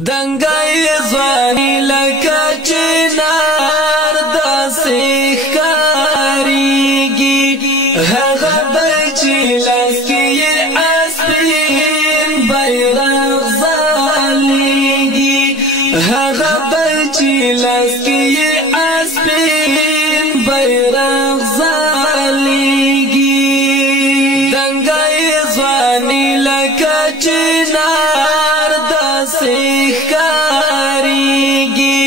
دنګای ځواني لکه چنار داسې ښکارېږي هغه بل چې لاس کې یې اسپین بیرغ ځلېږي هغه بل چې لاس کې یې اسپین بیرغ ځلېږي دنګای ځواني لکه چنار داسې ښکارېږي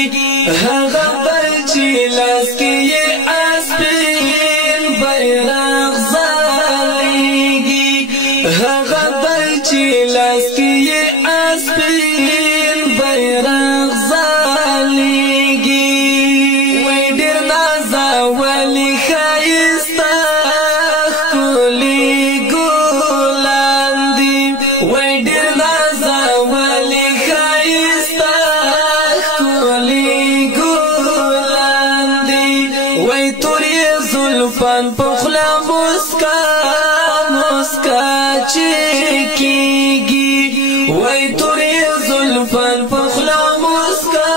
هغه بل چې لاس کې یې اسپین بیرغ ځلېږي هغه بل چې لاس کې یې اسپین بیرغ ځلېږي وای ډېر نازولي ښایسته ښکلي ګلان دي وای ډېر نازولي ښایسته ښکلي ګلان دي وای تورې زلفان په خوله مسکا مسکا چې کېږي وای تورې زلفان په خوله مسکا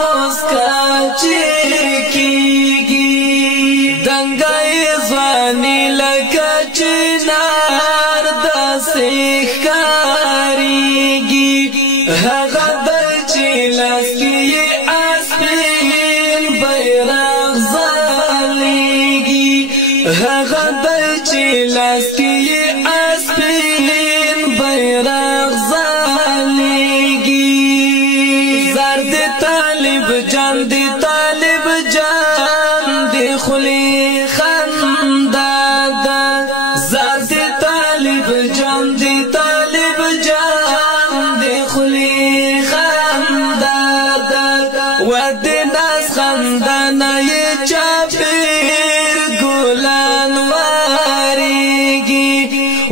مسکا چې کېږي دنګای ځواني لکه چنار داسې ښکارېږي هغه بل چې لاس کې یې اسپین بیرغ ځلېږي هغه بل چې لاس کې یې اسپین بیرغ ځلېږي زرد طالب جان دی طالب جان دی خلی خندا ده زرد طالب جان دی طالب جان دی خلی خندا ده و د ناس خندا نه یې چاپېر ګلان واریږي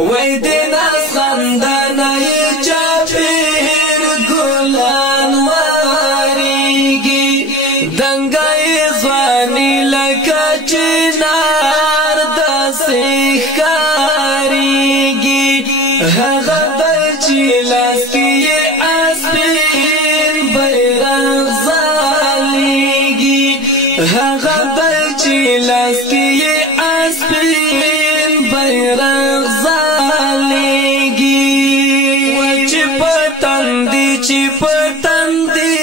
وای د ناس خندا نه یې چاپېر ګلان واریږي دنګای ځواني لکه چنار داسې ښکارېږي هغه بل چې لاس کې یې اسپین بیرغ ځلېږي هغه بل چې لاس کې یې اسپین بیرغ ځلېږي چې په تندي چې په تندي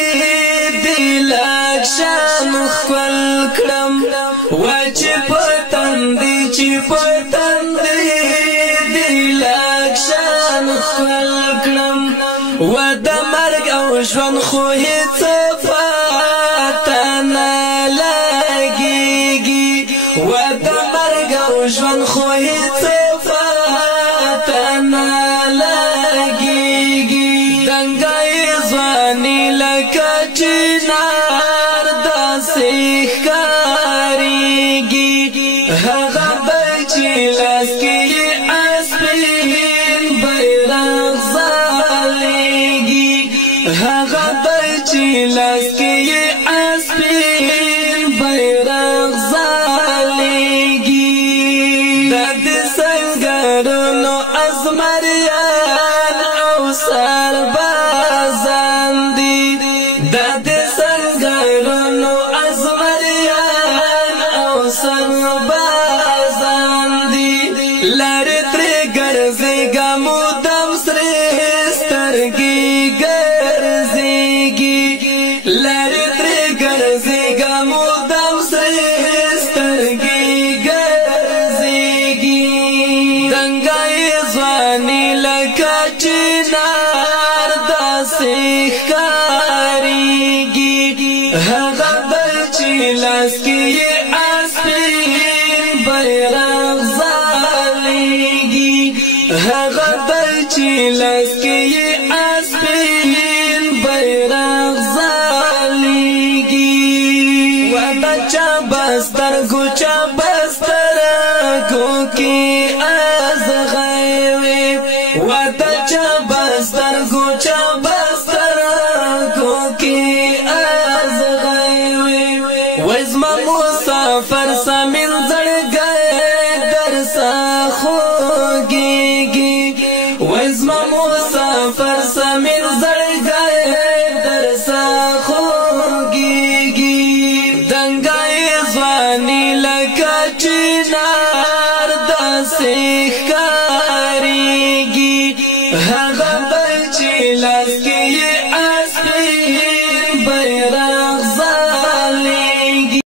دې لږ شان ښکل کړم چې په تندي چې په تندي دې لږ شان ښکل کړم و د مرګ او ژوند خو هېڅ پاته نه لګېږي و د مرګ او ژوند خو هېڅ پاته نه لګېږي دنګای ځواني لکه چنار داسې ښکارېږي هغه بل چې لاس کې یې اسپین بیرغ ځلېږي هغه بل چې لاس کې یې اسپین بیرغ ځلېږي د دې سنګرونو ازمریان او سربازان دي د دې سنګرونو ازمریان او سربازان دي لارې ترې ګرځېږه مودم سرې سترګې ګرځېږي لارې ترې ګرځېږه مودم سرې سترګې ګرځېږي دنګای ځواني لکه چنار داسې ښکارېږي هغه بل چې لاس کې یې اسپین بیرغ ځلېږي هغه بل چې لاس کې یې اسپین بیرغ ځلېږي و بچا بستر ګوچا بستر کو کې ازغوي و بچا بستر ګوچا بستر کو کې ازغوي و زما مسافر سمین زړګي درسه خوږيږي و زما مسافر سمین زړګي سیخ کاریگی هغه